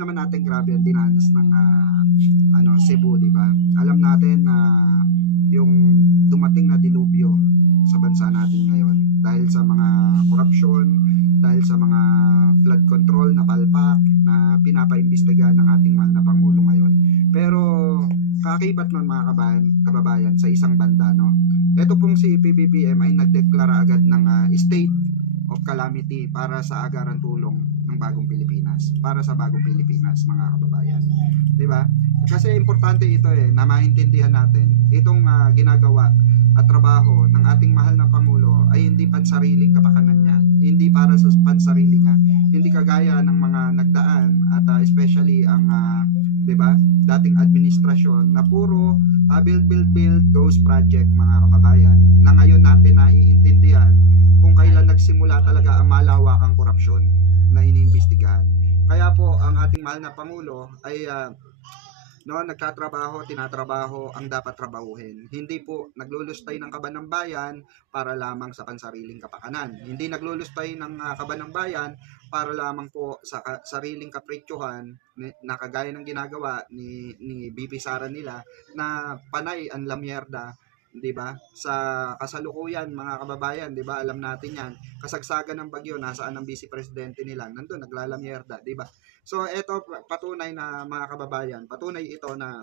naman natin grabe ang dinanas ng Cebu, di ba? Alam natin na yung dumating na dilubyo sa bansa natin ngayon dahil sa mga korupsyon, dahil sa mga flood control na palpak na pinapaimbestigahan ng ating mahal na Pangulo ngayon. Pero kakibat nun mga kababayan sa isang banda, no? Ito pong si PBBM ay nagdeklara agad ng state of calamity para sa agaran tulong ng bagong Pilipinas, para sa bagong Pilipinas mga kababayan. 'Di ba? Kasi importante ito na maintindihan natin itong ginagawa at trabaho ng ating mahal na Pangulo ay hindi pansariling kapakanan niya, hindi para sa pansarili niya, hindi kagaya ng mga nagdaan at especially ang 'di ba, dating administrasyon na puro build those project mga kababayan, na ngayon natin naiintindihan kung kailan nagsimula talaga ang malawakang korupsyon na iniimbestigahan. Kaya po ang ating mahal na Pangulo ay nagtatrabaho, tinatrabaho ang dapat trabahuhin. Hindi po naglulustay ng kaban ng bayan para lamang sa pansariling kapakanan. Hindi naglulustay ng kaban ng bayan para lamang po sa sariling kapritsyuhan na kagaya ng ginagawa ni BP Sara nila na panay ang lamyerda, 'di ba? Sa kasalukuyan mga kababayan, 'di ba? Alam natin 'yan. Kasagsagan ng bagyo, nasaan ang vice presidente nila? Nandoon naglalamyerda, 'di ba? So ito patunay na mga kababayan, patunay ito na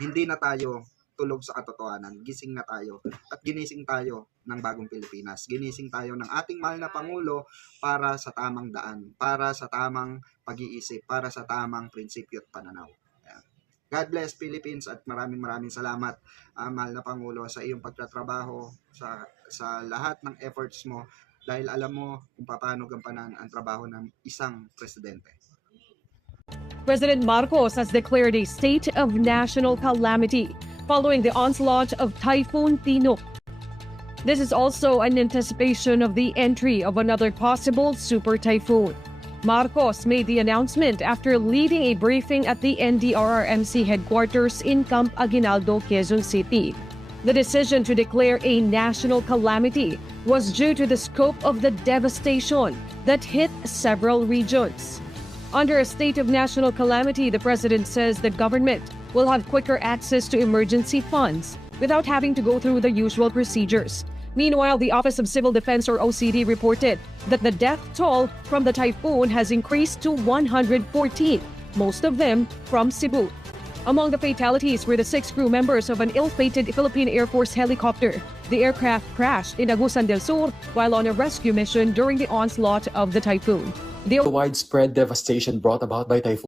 hindi na tayo tulog sa katotohanan. Gising na tayo at ginising tayo ng bagong Pilipinas. Ginising tayo ng ating mahal na Pangulo para sa tamang daan, para sa tamang pag-iisip, para sa tamang prinsipyo at pananaw. God bless Philippines at maraming salamat mahal na Pangulo sa iyong pagtatrabaho, sa lahat ng efforts mo dahil alam mo kung paano gampanan ang trabaho ng isang presidente. President Marcos has declared a state of national calamity following the onslaught of Typhoon Tino. This is also an anticipation of the entry of another possible super typhoon. Marcos made the announcement after leading a briefing at the NDRRMC headquarters in Camp Aguinaldo, Quezon City. The decision to declare a national calamity was due to the scope of the devastation that hit several regions. Under a state of national calamity, the president says the government will have quicker access to emergency funds without having to go through the usual procedures. Meanwhile, the Office of Civil Defense or OCD reported that the death toll from the typhoon has increased to 114, most of them from Cebu. Among the fatalities were the 6 crew members of an ill-fated Philippine Air Force helicopter. The aircraft crashed in Agusan del Sur while on a rescue mission during the onslaught of the typhoon. The widespread devastation brought about by Typhoon